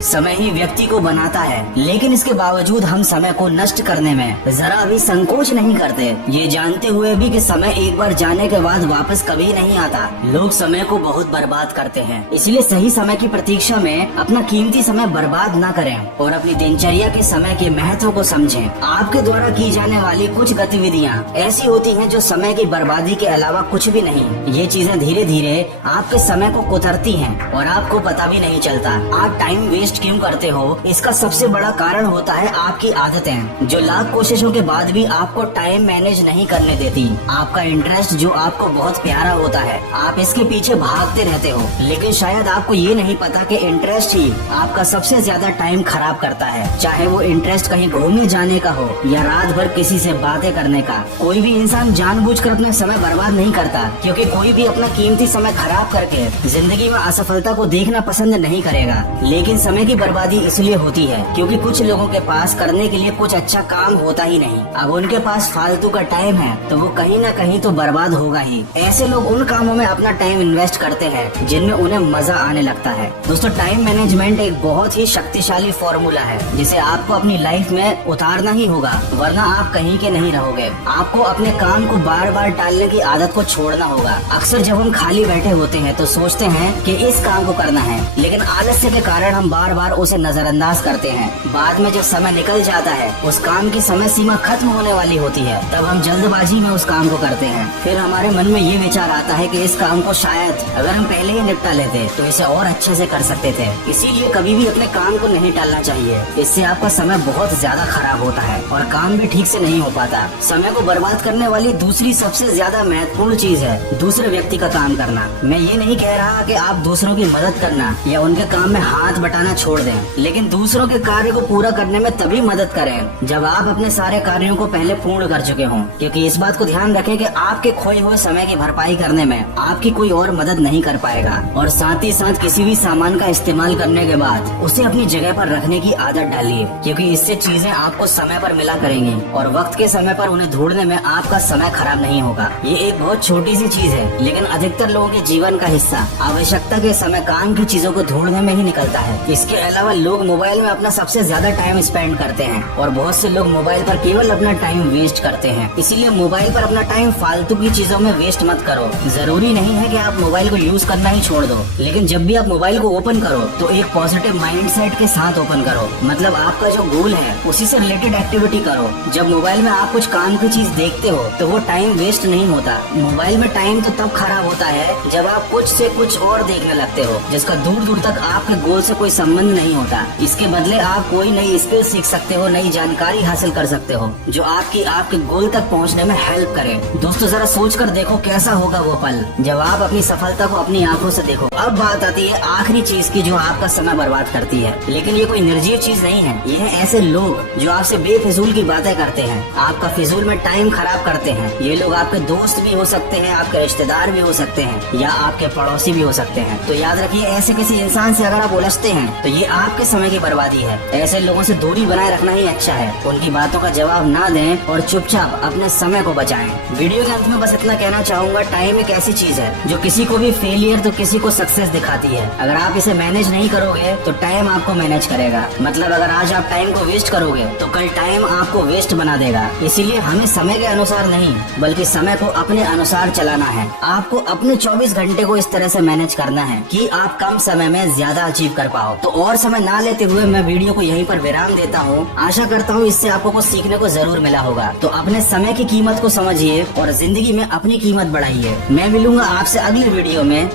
समय ही व्यक्ति को बनाता है, लेकिन इसके बावजूद हम समय को नष्ट करने में जरा भी संकोच नहीं करते, ये जानते हुए भी कि समय एक बार जाने के बाद वापस कभी नहीं आता। लोग समय को बहुत बर्बाद करते हैं, इसलिए सही समय की प्रतीक्षा में अपना कीमती समय बर्बाद न करें और अपनी दिनचर्या के समय के महत्व को समझें। आपके द्वारा की जाने वाली कुछ गतिविधियाँ ऐसी होती हैं जो समय की बर्बादी के अलावा कुछ भी नहीं। ये चीजें धीरे धीरे आपके समय को कुतरती हैं और आपको पता भी नहीं चलता। आप टाइम वेस्ट क्यों करते हो, इसका सबसे बड़ा कारण होता है आपकी आदतें, जो लाख कोशिशों के बाद भी आपको टाइम मैनेज नहीं करने देती। आपका इंटरेस्ट जो आपको बहुत प्यारा होता है, आप इसके पीछे भागते रहते हो, लेकिन शायद आपको ये नहीं पता कि इंटरेस्ट ही आपका सबसे ज्यादा टाइम खराब करता है। चाहे वो इंटरेस्ट कहीं घूमने जाने का हो या रात भर किसी से बातें करने का। कोई भी इंसान जानबूझकर अपना समय बर्बाद नहीं करता, क्योंकि कोई भी अपना कीमती समय खराब करके जिंदगी में असफलता को देखना पसंद नहीं करेगा। लेकिन समय की बर्बादी इसलिए होती है क्योंकि कुछ लोगों के पास करने के लिए कुछ अच्छा काम होता ही नहीं। अब उनके पास फालतू का टाइम है तो वो कहीं न कहीं तो बर्बाद होगा ही। ऐसे लोग उन कामों में अपना टाइम इन्वेस्ट करते हैं जिनमें उन्हें मजा आने लगता है। दोस्तों, टाइम मैनेजमेंट एक बहुत ही शक्तिशाली फॉर्मूला है जिसे आपको अपनी लाइफ में उतारना ही होगा, वरना आप कहीं के नहीं रहोगे। आपको अपने काम को बार बार टालने की आदत को छोड़ना होगा। अक्सर जब हम खाली बैठे होते हैं तो सोचते हैं कि इस काम को करना है, लेकिन आलस्य के कारण हम बार बार उसे नजरअंदाज करते हैं। बाद में जब समय निकल जाता है, उस काम की समय सीमा खत्म होने वाली होती है, तब हम जल्दबाजी में उस काम को करते हैं। फिर हमारे मन में ये विचार आता है कि इस काम को शायद अगर हम पहले ही निपटा लेते तो इसे और अच्छे से कर सकते थे। इसीलिए कभी भी अपने काम को नहीं टालना चाहिए, इससे आपका समय बहुत ज्यादा खराब होता है और काम भी ठीक से नहीं हो पाता। समय को बर्बाद करने वाली दूसरी सबसे ज्यादा महत्वपूर्ण चीज है दूसरे व्यक्ति का काम करना। मैं ये नहीं कह रहा कि आप दूसरों की मदद करना या उनके काम में हाथ बटाना छोड़ दें, लेकिन दूसरों के कार्य को पूरा करने में तभी मदद करें जब आप अपने सारे कार्यों को पहले पूर्ण कर चुके हों। क्योंकि इस बात को ध्यान रखें कि आपके खोए हुए समय की भरपाई करने में आपकी कोई और मदद नहीं कर पाएगा। और साथ ही साथ किसी भी सामान का इस्तेमाल करने के बाद उसे अपनी जगह पर रखने की आदत डालिए, क्योंकि इससे चीजें आपको समय पर मिला करेंगी और वक्त के समय पर उन्हें ढूंढने में आपका समय खराब नहीं होगा। ये एक बहुत छोटी सी चीज है, लेकिन अधिकतर लोगों के जीवन का हिस्सा आवश्यकता के समय काम की चीजों को ढूंढने में ही निकलता है। इसके अलावा लोग मोबाइल में अपना सबसे ज्यादा टाइम स्पेंड करते हैं और बहुत से लोग मोबाइल पर केवल अपना टाइम वेस्ट करते हैं। इसीलिए मोबाइल पर अपना टाइम फालतू की चीजों में वेस्ट मत करो। जरूरी नहीं है कि आप मोबाइल को यूज करना ही छोड़ दो, लेकिन जब भी आप मोबाइल को ओपन करो तो एक पॉजिटिव माइंडसेट के साथ ओपन करो। मतलब आपका जो गोल है उसी से रिलेटेड एक्टिविटी करो। जब मोबाइल में आप कुछ काम की चीज देखते हो तो वो टाइम वेस्ट नहीं होता। मोबाइल में टाइम तो तब खराब होता है जब आप कुछ से कुछ और देखने लगते हो जिसका दूर दूर तक आपके गोल से कोई संबंध नहीं होता। इसके बदले आप कोई नई स्किल सीख सकते हो, नई जानकारी हासिल कर सकते हो जो आपके गोल तक पहुंचने में हेल्प करे। दोस्तों, जरा सोचकर देखो कैसा होगा वो पल जब आप अपनी सफलता को अपनी आंखों से देखो। अब बात आती है आखिरी चीज की जो आपका समय बर्बाद करती है, लेकिन ये कोई निर्जीव चीज नहीं है। ये है ऐसे लोग जो आपसे बेफिजूल की बातें करते हैं, आपका फिजूल में टाइम खराब करते हैं। ये लोग आपके दोस्त भी हो सकते हैं, आपके रिश्तेदार भी हो सकते हैं या आपके पड़ोसी भी हो सकते हैं। तो याद रखिए, ऐसे किसी इंसान से अगर आप उलझते हैं तो ये आपके समय की बर्बादी है। ऐसे लोगों से दूरी बनाए रखना ही अच्छा है। उनकी बातों का जवाब ना दें और चुपचाप अपने समय को बचाएं। वीडियो के अंत में बस इतना कहना चाहूंगा, टाइम एक ऐसी चीज है जो किसी को भी फेलियर तो किसी को सक्सेस दिखाती है। अगर आप इसे मैनेज नहीं करोगे तो टाइम आपको मैनेज करेगा। मतलब अगर आज आप टाइम को वेस्ट करोगे तो कल टाइम आपको वेस्ट बना देगा। इसीलिए हमें समय के अनुसार नहीं बल्कि समय को अपने अनुसार चलाना है। आपको अपने 24 घंटे को इस तरह से मैनेज करना है कि आप कम समय में ज्यादा अचीव कर पाओ। तो और समय ना लेते हुए मैं वीडियो को यहीं पर विराम देता हूँ। आशा करता हूँ इससे आपको कुछ सीखने को जरूर मिला होगा। तो अपने समय की कीमत को समझिए और जिंदगी में अपनी कीमत बढ़ाइए। मैं मिलूंगा आपसे अगली वीडियो में।